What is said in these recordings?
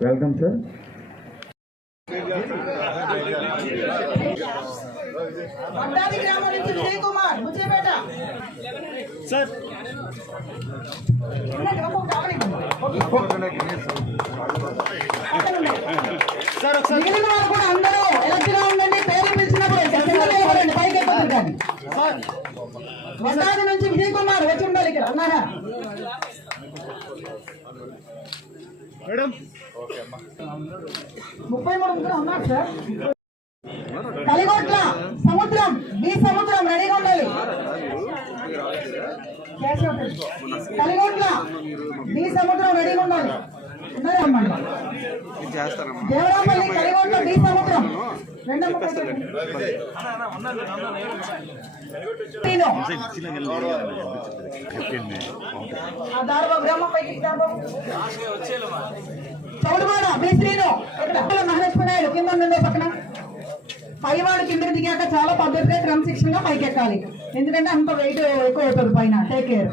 Welcome sir Vaddadi గ్రామం నుంచి Vijay Kumar ముచ్చిపేట sir. ఉండండి, ఒక్కొక్క ఆవిడ ఇవ్వండి. సార్ ఒకసారి మిగిలిన వారు కూడా అందరూ ఉండండి పేరు పిలిచినప్పుడు పైకి నుంచి విజయ్ కుమార్ వచ్చి ఉండాలి ఇక్కడ. అన్నారా మేడం ముప్పై మూడు ఉన్నారు సార్ కలిగొట్ల సముద్రం బి సముద్రం రెడీగా ఉండాలి. కలిగొట్ల బి సముద్రం రెడీగా ఉండాలి ఉన్నారా అమ్మా? దేవరాపల్లి కలిగొట్ల బి సముద్రం రెండో ముప్పై ఆ పైకి మహాలక్ష్మి నాయుడు కింద ఉండే పక్కన పైవాడు కిందకి దిగాక చాలా పద్ధతిగా క్రమశిక్షణగా పైకెక్కాలి ఎందుకంటే అంత వెయిట్ ఎక్కువ అవుతుంది పైన take care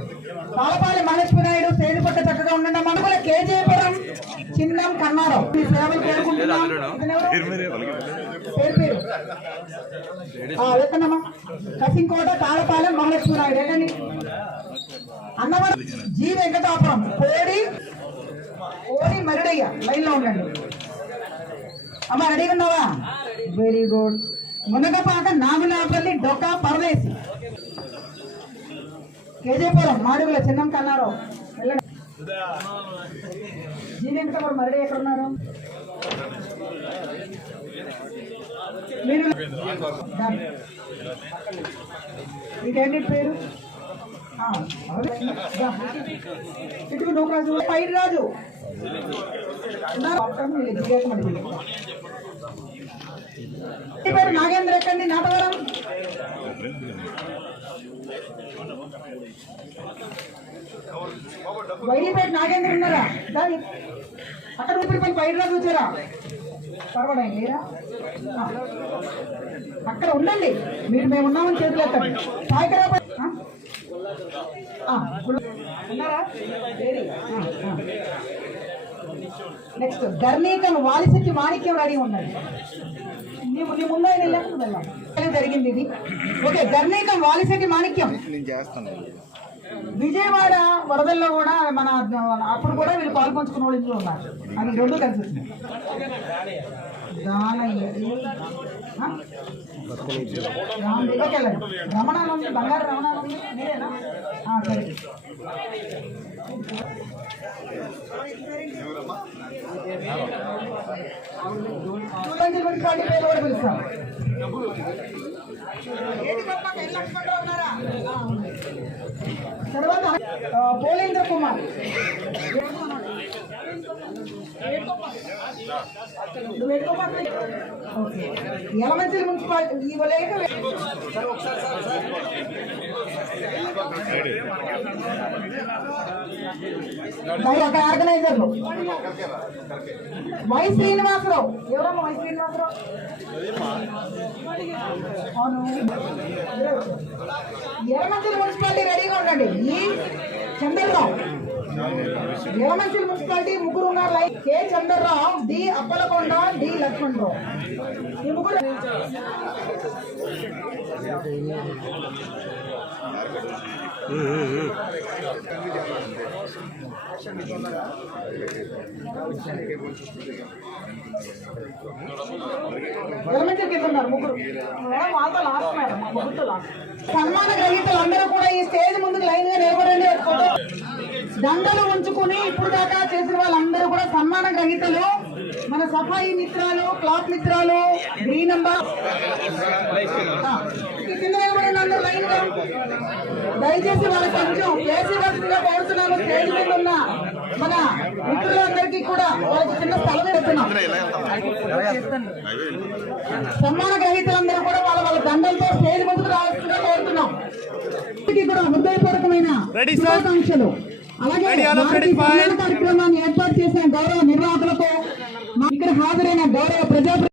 Palapali Mahalakshmi Naidu stage పట్ట చక్కగా ఉండండి మనకు కేజీపురం చిన్నం కన్నారావు మీ సేవలు కోరుకుంటున్నాం ఇతనెవరు? పేరు పేరు ఆ, ఎక్కడమ్మా కసింకోట తాళపాలెం మహాలక్ష్మి నాయుడు. ఎక్కండి అన్నవరం జీ. వెంకటాపురం. కోడి కోడి మరుడయ్య. లైన్లో ఉండండి. అమ్మ రెడీగా ఉన్నావా? వెరీ గుడ్ మునగపాక నాగులాపల్లి పరదేశి కేజీపురం మాడుగుల చిన్నం కన్నారు. వెళ్ళండి. జీ వెంకటాపురం ఎక్కడ ఉన్నారు? మీరు Done. ఇంకేంటి పేరు? ఆ, అవును. దా. ఇటు నువ్వు రాజు పైన రాజు ఉన్నారు. పక్కన వీళ్ళు దిగేయకమండి వీళ్ళు. ఈ పేరు నాగేంద్ర ఎక్కండి నాటవరం వైలిపేట నాగేంద్ర ఉన్నారా? దాని అక్కడ ఇప్పుడు పని పైన రాజు వచ్చారా పర్వాలేదు లేరా? అక్కడ ఉండండి మీరు మేము ఉన్నామని చేతులు ఎత్తండి. సాయికరా ఉన్నారా? నెక్స్ట్ ధర్మీకం వాలిశెట్టి మాణిక్యం రెడీ ఉండండి. ముందు జరిగింది ఇది. ఓకే ధర్మీకం వాలిశెట్టి మాణిక్యం. విజయవాడ వరదల్లో కూడా మన అప్పుడు కూడా వీళ్ళు పాలు పంచుకున్న వాళ్ళు ఇందులో ఉన్నారు. అది రెండు కలిసి వచ్చినాయి. దానయ్య. రమణాలు ఉంది బంగారు రమణాలు ఉంది మీరేనా సరే. పార్టీ పేరు కూడా పిలుస్తాం. తర్వాత ఆ, పోలేంద్ర కుమార్ ఎలమంచి మున్సిపాలిటీ ఈ లేక ఆర్గనైజర్లు. వై శ్రీనివాసరావు. ఎవరమ్మా వై శ్రీనివాసరావు? అవును. యలమంచిలి మున్సిపాలిటీ రెడీగా ఉండండి. ఈ చంద్రరావు యలమంచిలి మున్సిపాలిటీ ముగ్గురు ఉన్నారు. K. Chandrarao D. Appalakonda D. Lakshmanarao. ఈ ముగ్గురు మేడం సన్మాన గ్రహీతలు అందరూ కూడా ఈ స్టేజ్ ముందుకు లైన్గా నిలబడండి. దండలు ఉంచుకుని ఇప్పుడు దాకా చేసిన వాళ్ళందరూ కూడా సన్మాన గ్రహీతలు. మన సఫాయి మిత్రాలు క్లాత్ మిత్రాలు గ్రీన్ నంబర్. దయచేసి వాళ్ళకి కొంచెం కేసీ వసతిగా కోరుతున్నాను స్టేజ్ మీద ఉన్న. మన మిత్రులందరికీ కూడా వాళ్ళకి చిన్న స్థలం పెడుతున్నాం సన్మాన గ్రహీతలందరూ కూడా వాళ్ళ వాళ్ళ దండలతో స్టేజ్ ముందుకు రావాల్సిందిగా కోరుతున్నాం. కూడా హృదయపూర్వకమైన? శుభాకాంక్షలు. అలాగే కార్యక్రమాన్ని ఏర్పాటు చేసిన గౌరవ నిర్వాహకులతో ఇక్కడ హాజరైన గౌరవ ప్రజా